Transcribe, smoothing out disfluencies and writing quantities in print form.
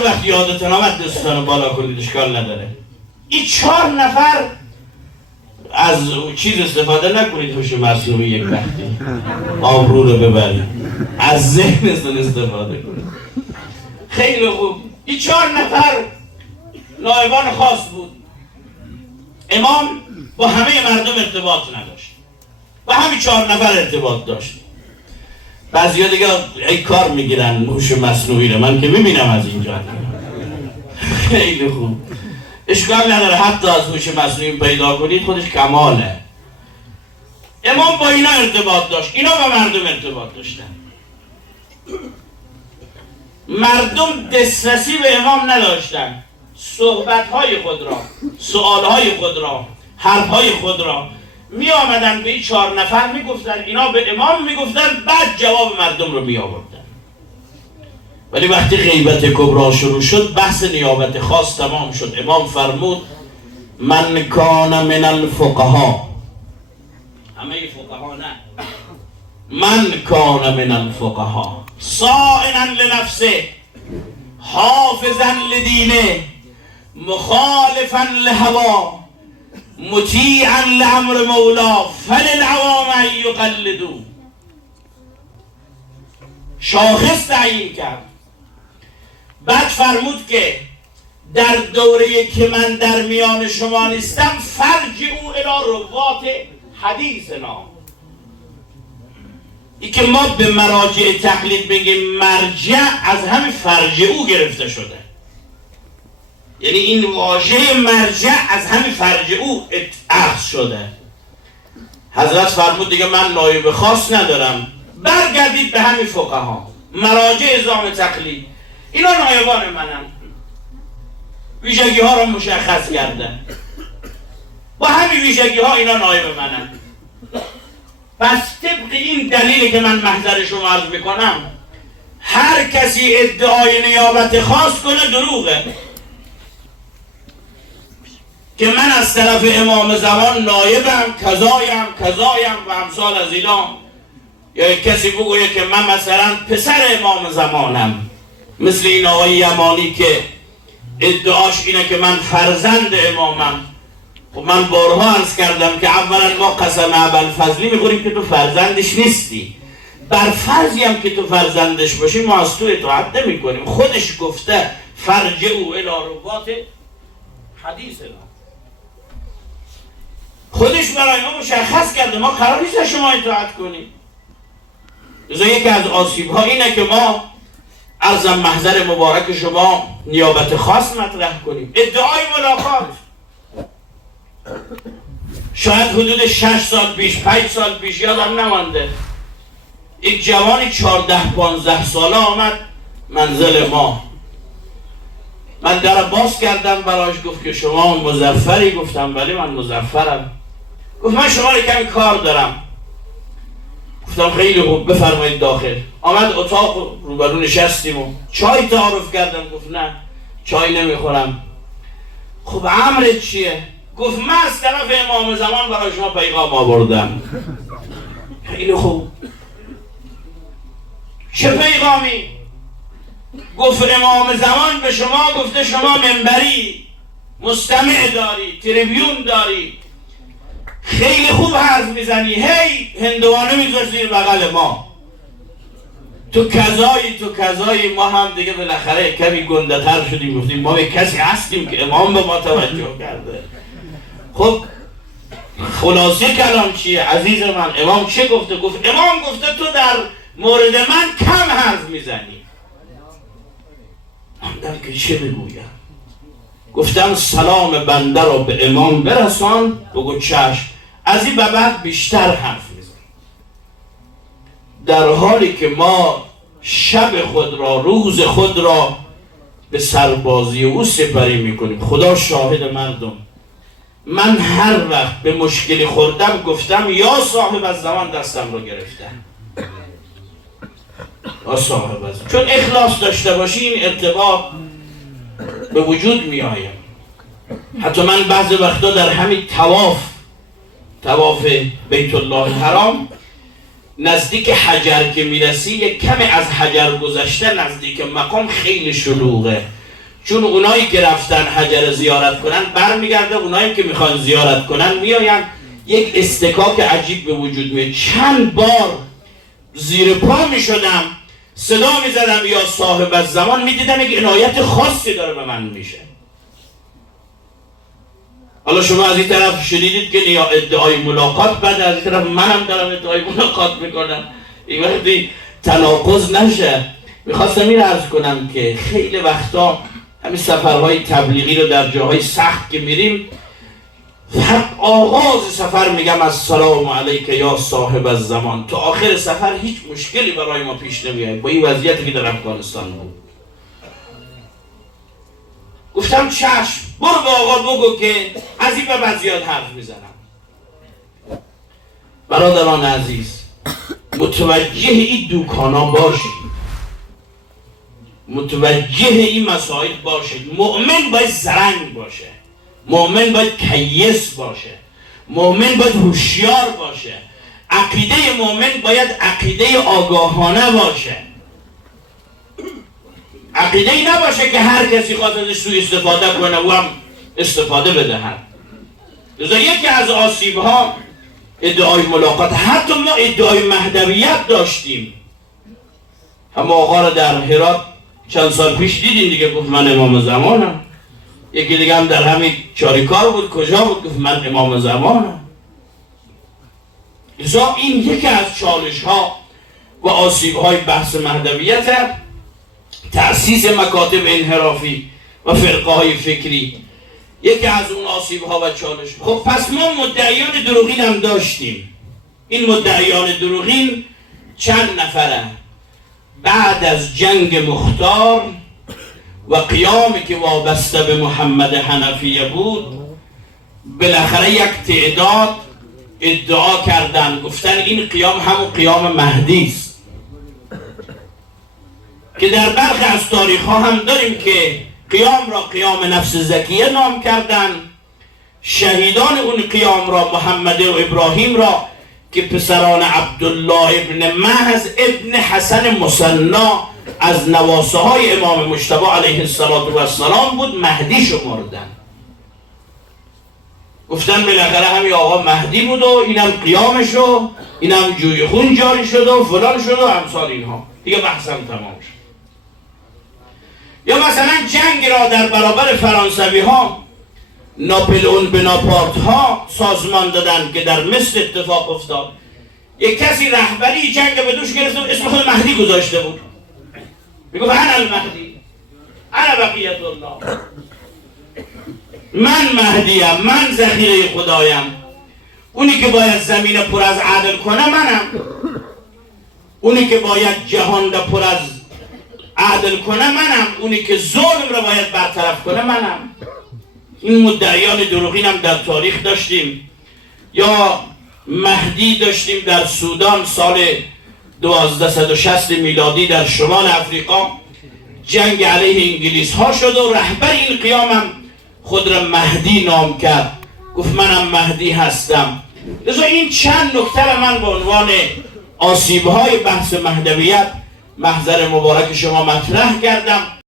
هر وقت یادتون آمد دستان بالا کنید، اشکال نداره. این 4 نفر از چیز استفاده نکنید، هوش مصنوعی یک وقتی آبرو رو ببرید، از ذهنتون استفاده کنید. خیلی خوب. این 4 نفر نایبان خاص بود. امام با همه مردم ارتباط نداشت، با همین 4 نفر ارتباط داشت. بعضی ها دیگه ای کار میگیرن هوش مصنوعی رو، من که میبینم از اینجا. خیلی خوب، اشکال نداره، حتی از هوش مصنوعی پیدا کنید خودش کماله. امام با اینا ارتباط داشت، اینا با مردم ارتباط داشتن. مردم دسترسی به امام نداشتن. صحبت‌های خود را، سؤال‌های خود را، حرف‌های خود را می آمدن به این 4 نفر می گفتن، اینا به امام می گفتن، بعد جواب مردم رو می آوردن. ولی وقتی غیبت کبرا شروع شد، بحث نیابت خاص تمام شد. امام فرمود من کان من الفقها، همه فقها نه، من کان من الفقها صائنا لنفسه حافظا لدینه مخالفا لهوا مطیعا لامر مولا فللعوام ان یقلدوا. شاخص تعیین کرد. بعد فرمود که در دوره که من در میان شما نیستم فرجعوا الی روات حدیثنا. این که ما به مراجع تقلید بگیم مرجع، از همین فرجعوا گرفته شده. یعنی این واژه مرجع از همین فرجعوا اخذ شده. حضرت فرمود دیگه من نایب خاص ندارم، برگردید به همین فقها، مراجع ازام تقلید، اینا نایبان منم، ویژگی ها رو مشخص کردن، با همین ویژگی ها اینا نایب منم. پس طبق این دلیلی که من محضر شما عرض میکنم، هر کسی ادعای نیابت خاص کنه دروغه. که من از طرف امام زمان نایبم، کذایم و امثال از اینا، یا کسی بگویه که من مثلا پسر امام زمانم، مثل این آقای یمانی که ادعاش اینه که من فرزند امامم. خب من بارها عرض کردم که اولا ما قسم ابوالفضلی میخوریم که تو فرزندش نیستی، بر فرضی هم که تو فرزندش باشی ما از تو اطاعت نمی کنیم. خودش گفته فرجعوا الی روات حدیثنا، خودش برای ما مشخص کرده، ما قرار نیست شما اطاعت کنیم. لذا یکی از آسیب ها اینه که ما عرضم محضر مبارک شما نیابت خاص مطرح کنیم. ادعای ملاقات شاید حدود 6 سال پیش، 5 سال پیش، یادم نمانده، یک جوانی 14-15 ساله آمد منزل ما. من در باز کردم براش، گفت که شما مظفری؟ گفتم بله من مظفرم. گفت من شما رو کمی کار دارم. گفتم خیلی خوب بفرمایید داخل. آمد اتاق، روبرو نشستیم و چای تعارف کردم. گفت نه چای نمیخورم. خب امرت چیه؟ گفت من از طرف امام زمان برای شما پیغام آوردم. خیلی خوب، چه پیغامی؟ گفت امام زمان به شما گفته شما منبری، مستمع داری، تریبیون داری، خیلی خوب حرف میزنی، هی هندوانه میذاشت زیر بغل ما، تو کذایی. ما هم دیگه بالاخره کمی گنده تر شدیم، گفتیم ما به کسی هستیم که امام به ما توجه کرده. خب خلاصه کلام چیه عزیز من؟ امام چه گفته؟ گفت امام گفته تو در مورد من کم حرف میزنی. من که چه بگویم؟ گفتم سلام بنده رو به امام برسان. بگو چشم، از این به بعد بیشتر حرف میزن. در حالی که ما شب خود را، روز خود را به سربازی او سپری میکنیم. خدا شاهد مردم، من هر وقت به مشکلی خوردم گفتم یا صاحب از زمان دستم رو گرفتن، یا صاحب از، چون اخلاص داشته باشی این ارتباط به وجود می آید. حتی من بعض وقتا در همین طواف بیت الله الحرام نزدیک حجر که میرسی، یک کمی از حجر گذشته نزدیک مقام خیلی شلوغه. چون اونایی که رفتن حجر زیارت کنن برمیگرده، اونایی که میخوان زیارت کنن میاین، یک استکاک عجیب به وجود میاد. چند بار زیر پا میشدم، صدا میزدم یا صاحب الزمان، میدیدم یک عنایت خاصی داره به من میشه. حالا شما از این طرف شنیدید که یا ادعای ملاقات، بعد از این طرف منم دارم ادعای ملاقات میکنم. این وقتی تناقض نشه. میخواستم این عرض کنم که خیلی وقتا همین سفرهای تبلیغی رو در جاهای سخت که میریم، فقط آغاز سفر میگم السلام علیک یا صاحب الزمان، تا آخر سفر هیچ مشکلی برای ما پیش نمیاد با این وضعیتی که در افغانستان بود. گفتم چشم، برو به آقا بگو که از این به بعد زیاد حرف میزنم. برادران عزیز، متوجه این دوکانا باشید، متوجه این مسائل باشید. مؤمن باید زرنگ باشه، مؤمن باید کیس باشه، مؤمن باید هوشیار باشه. عقیده مؤمن باید عقیده آگاهانه باشه. عقیده ای نباشه که هر کسی خواهد ازش سوء استفاده کنه و هم استفاده بدهد. لذا یکی از آسیب‌ها ادعای ملاقات، حتی ما ادعای مهدویت داشتیم. اما آقا را در هرات چند سال پیش دیدین دیگه، گفت من امام زمانم. یکی دیگه هم در همین چاریکار بود، کجا بود، گفت من امام زمانم. لذا این یکی از چالش‌ها و آسیب‌های بحث مهدویت، تأسیس مکاتب انحرافی و فرقه‌های فکری، یکی از اون آسیب‌ها و چالش. خب پس ما مدعیان دروغین هم داشتیم. این مدعیان دروغین چند نفره؟ بعد از جنگ مختار و قیامی که وابسته به محمد حنفیه بود، بالاخره یک تعداد ادعا کردن، گفتن این قیام همون قیام مهدی است، که در برخی از تاریخ ها هم داریم که قیام را قیام نفس زکیه نام کردن. شهیدان اون قیام را محمد و ابراهیم را که پسران عبدالله ابن محض ابن حسن مصنا از نواسه های امام مجتبی علیه السلام بود، مهدی شمردن. گفتن بالاخره همین آقا مهدی بود و اینم قیامش و اینم جوی خون جاری شد و فلان شد و امثال اینها. دیگه بحثم تمام شد. یا مثلا جنگ را در برابر فرانسوی ها، ناپلئون بناپارت ها سازمان دادن که در مصر اتفاق افتاد. یک کسی رهبری جنگ به دوش گرفته و اسم خود مهدی گذاشته بود، میگفت انا المهدی، انا بقیت الله، من مهدیم، من ذخیره خدایم. اونی که باید زمین پر از عدل کنه منم، اونی که باید جهان را پر از عدل کنه منم، اونی که ظلم را باید برطرف کنه منم. این مدعیان دروغین هم در تاریخ داشتیم. یا مهدی داشتیم در سودان سال 1260 میلادی در شمال افریقا، جنگ علیه انگلیس ها شد و رهبر این قیام هم خود را مهدی نام کرد، گفت منم مهدی هستم. لذا این چند نکته من به عنوان آسیب‌های بحث مهدویت محضر مبارک شما مطرح کردم.